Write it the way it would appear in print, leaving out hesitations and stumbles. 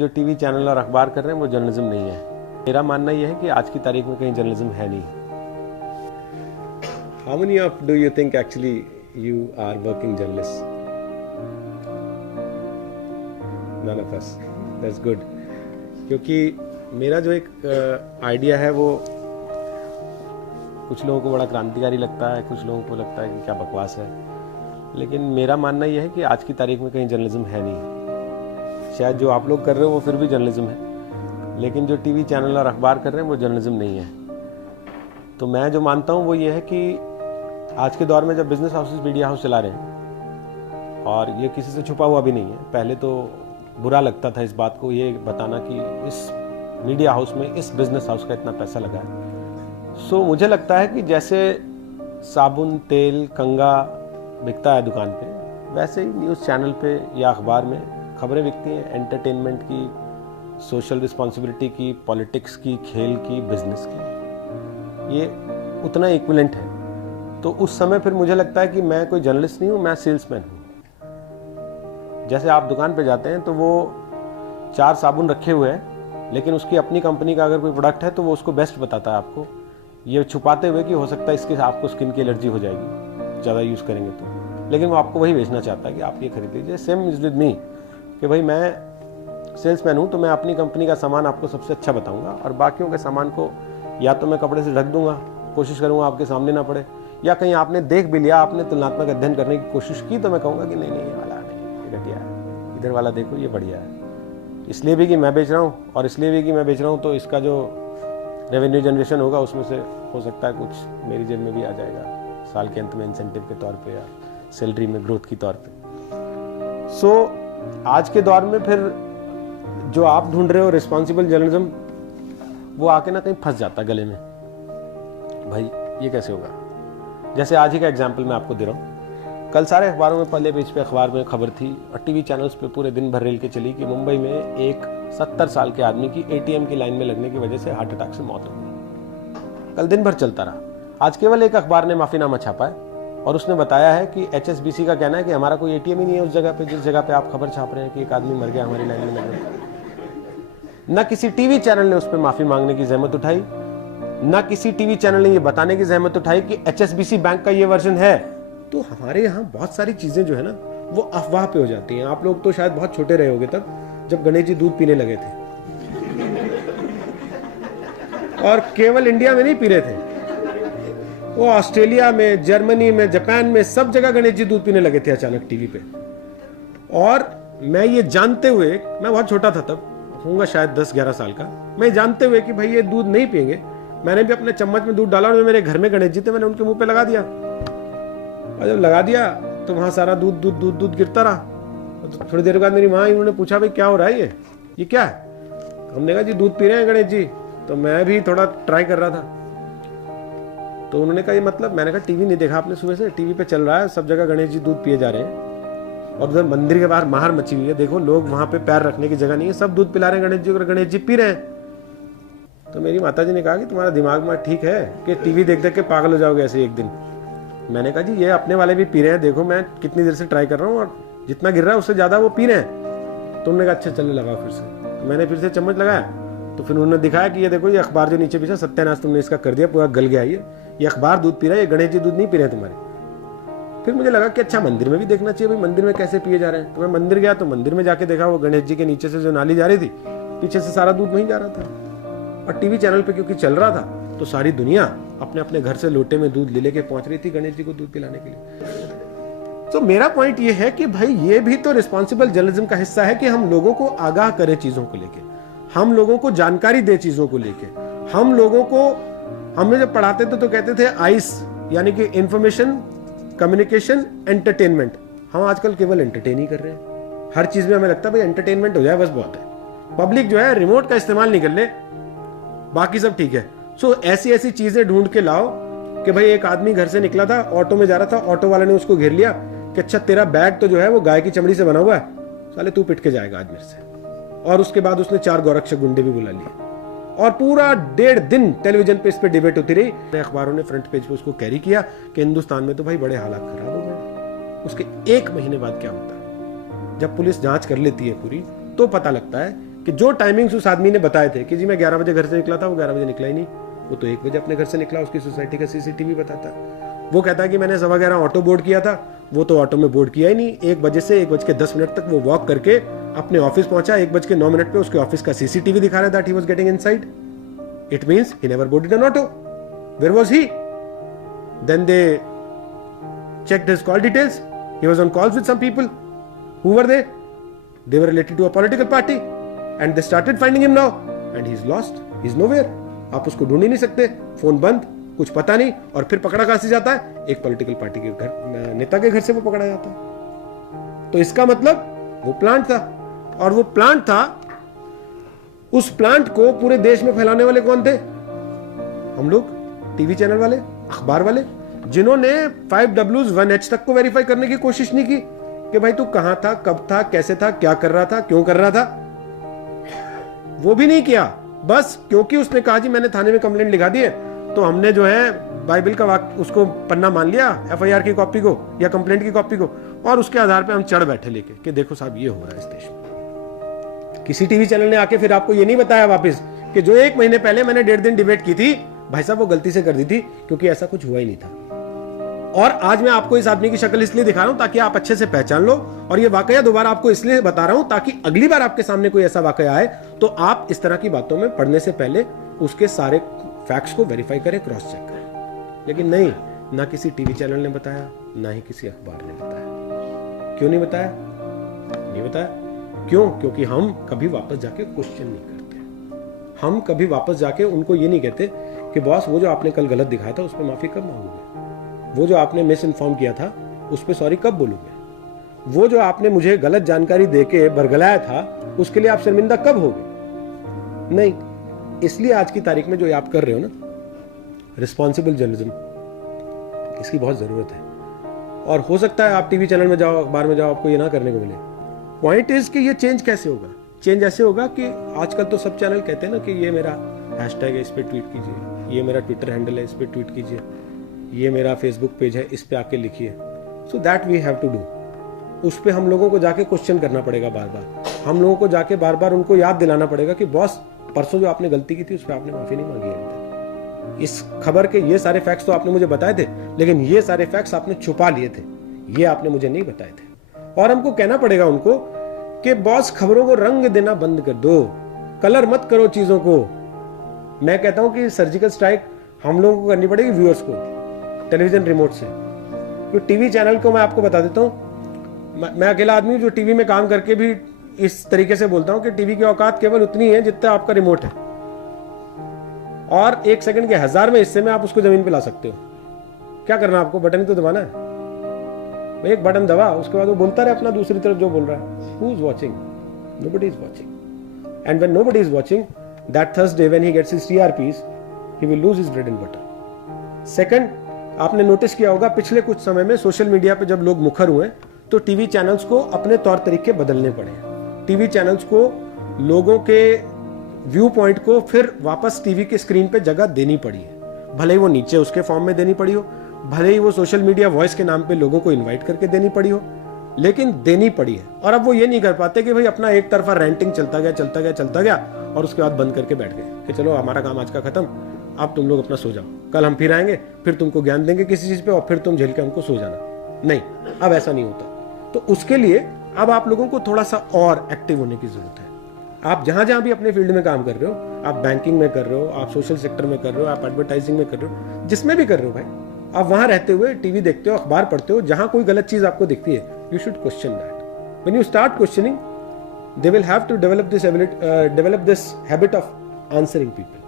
जो TV channel और अखबार कर रहे हैं वो जर्नलिज्म नहीं है। मेरा मानना यह है कि आज की तारीख में कहीं जर्नलिज्म है नहीं। How many of do you think actually you are working journalist? None of us. That's good. क्योंकि मेरा जो एक आइडिया है वो कुछ लोगों को बड़ा क्रांतिकारी लगता है, कुछ लोगों को लगता है कि क्या बकवास है, लेकिन मेरा मानना यह है कि आज की तारीख में कहीं जर्नलिज्म है नहीं। शायद जो आप लोग कर रहे हो वो फिर भी जर्नलिज्म है, लेकिन जो टीवी चैनल और अखबार कर रहे हैं वो जर्नलिज्म नहीं है। तो मैं जो मानता हूँ वो ये है कि आज के दौर में जब बिजनेस हाउसेस मीडिया हाउस चला रहे हैं, और ये किसी से छुपा हुआ भी नहीं है, पहले तो बुरा लगता था इस बात को ये बताना कि इस मीडिया हाउस में इस बिजनेस हाउस का इतना पैसा लगा है। सो मुझे लगता है कि जैसे साबुन, तेल, कंगा बिकता है दुकान पे, वैसे ही न्यूज़ चैनल पे या अखबार में खबरें बिकती हैं, एंटरटेनमेंट की, सोशल रिस्पॉन्सिबिलिटी की, पॉलिटिक्स की, खेल की, बिजनेस की, ये उतना इक्विवेलेंट है। तो उस समय फिर मुझे लगता है कि मैं कोई जर्नलिस्ट नहीं हूँ, मैं सेल्समैन हूँ। जैसे आप दुकान पे जाते हैं तो वो 4 साबुन रखे हुए हैं, लेकिन उसकी अपनी कंपनी का अगर कोई प्रोडक्ट है तो वो उसको बेस्ट बताता है आपको, ये छुपाते हुए कि हो सकता है इसके आपको स्किन की एलर्जी हो जाएगी ज़्यादा यूज़ करेंगे तो, लेकिन वो आपको वही बेचना चाहता है कि आप ये खरीद लीजिए। सेम इज विद मी कि भाई मैं सेल्समैन हूँ तो मैं अपनी कंपनी का सामान आपको सबसे अच्छा बताऊंगा, और बाकियों के सामान को या तो मैं कपड़े से ढक दूंगा, कोशिश करूंगा आपके सामने ना पड़े, या कहीं आपने देख भी लिया, आपने तुलनात्मक अध्ययन करने की कोशिश की तो मैं कहूँगा कि नहीं ये वाला नहीं, ये घटिया है, इधर वाला देखो ये बढ़िया है। इसलिए भी कि मैं बेच रहा हूँ, और इसलिए भी कि मैं बेच रहा हूँ तो इसका जो रेवेन्यू जनरेशन होगा उसमें से हो सकता है कुछ मेरी जेब में भी आ जाएगा साल के अंत में इंसेंटिव के तौर पर या सैलरी में ग्रोथ की तौर पर। सो आज के दौर में फिर जो आप ढूंढ रहे हो रिस्पॉन्सिबल जर्नलिज्म, वो आके ना कहीं फंस जाता गले में, भाई ये कैसे होगा। जैसे आज ही का एग्जाम्पल मैं आपको दे रहा हूँ, कल सारे अखबारों में पहले पेज पे अखबार में खबर थी और टीवी चैनल्स पे पूरे दिन भर रेल के चली कि मुंबई में एक 70 साल के आदमी की एटीएम की लाइन में लगने की वजह से हार्ट अटैक से मौत हो गई। कल दिन भर चलता रहा। आज केवल एक अखबार ने माफीनामा छापा है और उसने बताया है कि HSBC का कहना है कि हमारा कोई एटीएम ही नहीं है उस जगह पे जिस जगह पे आप खबर छाप रहे हैं कि एक आदमी मर गया हमारी लाइन में लगने। न किसी टीवी चैनल ने उस पर माफी मांगने की जहमत उठाई, न किसी टीवी चैनल ने यह बताने की जहमत उठाई कि HSBC बैंक का ये वर्जन है। तो हमारे यहाँ बहुत सारी चीजें जो है ना वो अफवाह पे हो जाती हैं। आप लोग तो शायद बहुत छोटे रहे होगे तब जब गणेश जी दूध पीने लगे थे, और केवल इंडिया में नहीं पी रहे थे, वो ऑस्ट्रेलिया में, जर्मनी में, जापान में सब जगह गणेश जी दूध पीने लगे थे अचानक टीवी पे। और मैं ये जानते हुए, मैं बहुत छोटा था तब, होऊंगा शायद 10-11 साल का, मैं जानते हुए कि भाई ये दूध नहीं पिएंगे, मैंने भी अपने चम्मच में दूध डाला और मेरे घर में गणेश जी थे, मैंने उनके मुंह पे लगा दिया, और जब लगा दिया तो वहां सारा दूध दूध दूध दूध गिरता रहा। तो थोड़ी देर बाद मेरी माँ उन्होंने पूछा भाई क्या हो रहा है, ये क्या है? हमने कहा जी दूध पी रहे हैं गणेश जी। तो मैं भी थोड़ा ट्राई कर रहा था, तो उन्होंने कहा ये मतलब? मैंने कहा टीवी नहीं देखा आपने सुबह से? टीवी पे चल रहा है सब जगह गणेश जी दूध पिए जा रहे हैं, और उधर मंदिर के बाहर माहर मची हुई है, देखो लोग वहां पे पैर रखने की जगह नहीं है, सब दूध पिला रहे हैं गणेश जी और गणेश जी पी रहे हैं। तो मेरी माताजी ने कहा कि तुम्हारा दिमाग में ठीक है कि टीवी देख देख के पागल हो जाओगे ऐसे एक दिन। मैंने कहा जी ये अपने वाले भी पी रहे हैं, देखो मैं कितनी देर से ट्राई कर रहा हूँ और जितना गिर रहा है उससे ज्यादा वो पी रहे हैं। तो उन्होंने कहा अच्छा चलने लगा फिर से। तो मैंने फिर से चम्मच लगाया, तो फिर उन्होंने दिखाया कि ये देखो ये अखबार जो नीचे पीछे सत्यानाश तुमने इसका कर दिया, पूरा गल गया, ये अखबार दूध पी रहा है, ये गणेश जी दूध नहीं पी रहे तुम्हारे। फिर मुझे लगा कि अच्छा मंदिर में भी देखना चाहिए भाई मंदिर में कैसे पिए जा रहे हैं। तो मैं मंदिर गया तो मंदिर में जाके देखा वो गणेश जी के नीचे से जो नाली जा रही थी, पीछे से सारा दूध वहीं जा रहा था। और टीवी चैनल पे क्योंकि चल रहा था तो सारी दुनिया अपने अपने घर से लोटे में दूध ले लेके पहुंच रही थी गणेश जी को दूध पिलाने के लिए। तो मेरा पॉइंट ये है कि भाई ये भी तो रिस्पॉन्सिबल जर्नलिज्म का हिस्सा है कि हम लोगों को आगाह करें चीजों को लेके, हम लोगों को जानकारी दे चीजों को लेके, हम लोगों को, हमें जब पढ़ाते थे तो कहते थे आइस, यानी कि इंफॉर्मेशन, कम्युनिकेशन, एंटरटेनमेंट। हम आजकल केवल एंटरटेन ही कर रहे हैं, हर चीज में हमें लगता है भाई एंटरटेनमेंट हो जाए बस बहुत है। पब्लिक जो है रिमोट का इस्तेमाल नहीं कर ले, बाकी सब ठीक है। सो ऐसी ऐसी चीजें ढूंढ के लाओ कि भाई एक आदमी घर से निकला था, ऑटो में जा रहा था, ऑटो वाले ने उसको घेर लिया कि अच्छा तेरा बैग तो जो है वो गाय की चमड़ी से बना हुआ है, साले तू पिट के जाएगा आज मेरे से। और उसके बाद उसने 4 गोरक्षक गुंडे भी बुला लिए, और पूरा 1.5 दिन टेलीविजन पे इस पे डिबेट होती रही। अखबारों ने फ्रंट पेज पे उसको कैरी किया कि हिंदुस्तान में तो भाई बड़े हालात खराब हो गए। उसके 1 महीने बाद क्या होता है, जब पुलिस जांच कर लेती है पूरी, तो पता लगता है कि जो टाइमिंग्स उस आदमी ने बताए थे कि जी मैं 11 बजे घर से निकला था, वो 11 बजे निकला ही नहीं, वो तो 1 बजे अपने घर से निकला, उसकी सोसाइटी का सीसीटीवी बताता। वो कहता है कि मैंने 11:15 ऑटो बोर्ड किया था, वो तो ऑटो में बोर्ड किया ही नहीं। 1 बजे से 1:10 तक वो वॉक करके अपने ऑफिस पहुंचा। 1:09 पे उसके ऑफिस का सीसीटीवी दिखा रहा है that he was getting inside. It means he never boarded an auto. Where was he? Then they checked his call details. He was on calls with some people. Who were they? They were related to a political party, and they started finding him now, and he's lost. He's nowhere. आप उसको ढूंढ ही नहीं सकते, phone बंद, कुछ पता नहीं, और फिर पकड़ा कहां से जाता है? एक पॉलिटिकल पार्टी के घर, नेता के घर से वो पकड़ा जाता है। तो इसका मतलब वो प्लांट था, और वो प्लांट था, उस प्लांट को पूरे देश में फैलाने वाले कौन थे? हम लोग, टीवी चैनल वाले, अखबार वाले, जिन्होंने 5Ws 1H तक को वेरीफाई करने की कोशिश नहीं की कि भाई तू कहां था, कब था, कैसे था, क्या कर रहा था, क्यों कर रहा था। वो भी नहीं किया, बस क्योंकि उसने कहा जी मैंने थाने में कंप्लेंट लिखा दी है, तो हमने जो है बाइबल का वाक्य उसको पन्ना मान लिया, FIR की कॉपी को या कंप्लेंट की कॉपी को, और उसके आधार पे हम चढ़ बैठे लेके कि देखो साहब ये हो रहा है इस देश में। किसी टीवी चैनल ने आके फिर आपको ये नहीं बताया वापस कि जो 1 महीने पहले मैंने 1.5 दिन डिबेट की थी, भाई साहब वो गलती से कर दी थी, क्योंकि ऐसा कुछ हुआ ही नहीं था। और आज मैं आपको इस आदमी की शक्ल इसलिए दिखा रहा हूं ताकि आप अच्छे से पहचान लो, और ये वाकया दोबारा आपको इसलिए बता रहा हूं ताकि अगली बार आपके सामने कोई ऐसा वाकया आए तो आप इस तरह की बातों में पढ़ने से पहले उसके सारे फैक्ट्स को वेरीफाई करें, क्रॉस चेक करें। लेकिन नहीं, ना किसी टीवी चैनल ने बताया, ना ही किसी अखबार ने बताया। क्यों नहीं बताया? नहीं बताया क्यों? क्योंकि हम कभी वापस जाके क्वेश्चन नहीं करते। हम कभी वापस जाके उनको ये नहीं कहते कि बॉस वो जो आपने कल गलत दिखाया था उस पर माफी कब मांगोगे, वो जो आपने मिस इन्फॉर्म किया था उस पर सॉरी कब बोलोगे, वो जो आपने मुझे गलत जानकारी देके बरगलाया था उसके लिए आप शर्मिंदा कब होगे? नहीं। इसलिए आज की तारीख में जो आप कर रहे हो ना, रिस्पॉन्सिबल जर्नलिज्म, इसकी बहुत जरूरत है। और हो सकता है आप टीवी चैनल में जाओ, अखबार में जाओ, आपको ये ना करने को मिले। पॉइंट इज कि ये चेंज कैसे होगा? चेंज ऐसे होगा कि आजकल तो सब चैनल कहते हैं ना कि ये मेरा हैशटैग है, इस पे ट्वीट कीजिए, ये मेरा ट्विटर हैंडल है, इस पे ट्वीट कीजिए, ये मेरा फेसबुक पेज है, इस पे आके लिखिए। So that we have to do. उस पे हम लोगों को जाके क्वेश्चन करना पड़ेगा बार बार, हम लोगों को जाके बार बार उनको याद दिलाना पड़ेगा कि बॉस परसों जो आपने गलती की थी उस पर आपने माफी नहीं मांगी है। इस खबर के ये सारे फैक्ट्स तो आपने मुझे बताए थे, लेकिन ये सारे फैक्ट्स आपने छुपा लिए थे, ये आपने मुझे नहीं बताए थे। और हमको कहना पड़ेगा उनको कि बॉस खबरों को रंग देना बंद कर दो, कलर मत करो चीजों को। मैं कहता हूं कि सर्जिकल स्ट्राइक हम लोगों को करनी पड़ेगी व्यूअर्स को, टेलीविजन रिमोट से। क्योंकि टीवी चैनल को मैं आपको बता देता हूं, मैं अकेला आदमी जो टीवी में काम करके भी इस तरीके से बोलता हूं कि टीवी की औकात केवल उतनी है जितना आपका रिमोट है, और 1 सेकंड के 1000वें हिस्से में आप उसको जमीन पे ला सकते हो। क्या करना आपको? बटन ही तो दबाना है। एक बटन दबा, उसके बाद वो बोलता रहे अपना दूसरी तरफ जो बोल रहा है। Who is watching? Nobody is watching. And when nobody is watching, that Thursday when he gets his TRPs, he will lose his bread and butter. Second, आपने नोटिस किया होगा पिछले कुछ समय में सोशल मीडिया पे जब लोग मुखर हुए तो टीवी चैनल्स को अपने तौर तरीके बदलने पड़े। टीवी चैनल्स को लोगों के व्यू पॉइंट को फिर वापस टीवी के स्क्रीन पे जगह देनी पड़ी है। भले ही वो नीचे उसके फॉर्म में देनी पड़ी हो, भले ही वो सोशल मीडिया वॉइस के नाम पे लोगों को इनवाइट करके देनी पड़ी हो, लेकिन देनी पड़ी है। और अब वो ये नहीं कर पाते कि भाई अपना एक तरफा रेंटिंग चलता गया और उसके बाद बंद करके बैठ गए कि चलो हमारा काम आज का खत्म, अब तुम लोग अपना सो जाओ, कल हम फिर आएंगे, फिर तुमको ज्ञान देंगे किसी चीज पे और फिर तुम झेल के हमको सो जाना। नहीं, अब ऐसा नहीं होता। तो उसके लिए अब आप लोगों को थोड़ा सा और एक्टिव होने की जरूरत है। आप जहां जहां भी अपने फील्ड में काम कर रहे हो, आप बैंकिंग में कर रहे हो, आप सोशल सेक्टर में कर रहे हो, आप एडवर्टाइजिंग में कर रहे हो, जिसमें भी कर रहे हो भाई, आप वहां रहते हुए टीवी देखते हो, अखबार पढ़ते हो, जहां कोई गलत चीज आपको दिखती है, you should question that. When you start questioning, they will have to develop this habit of answering people.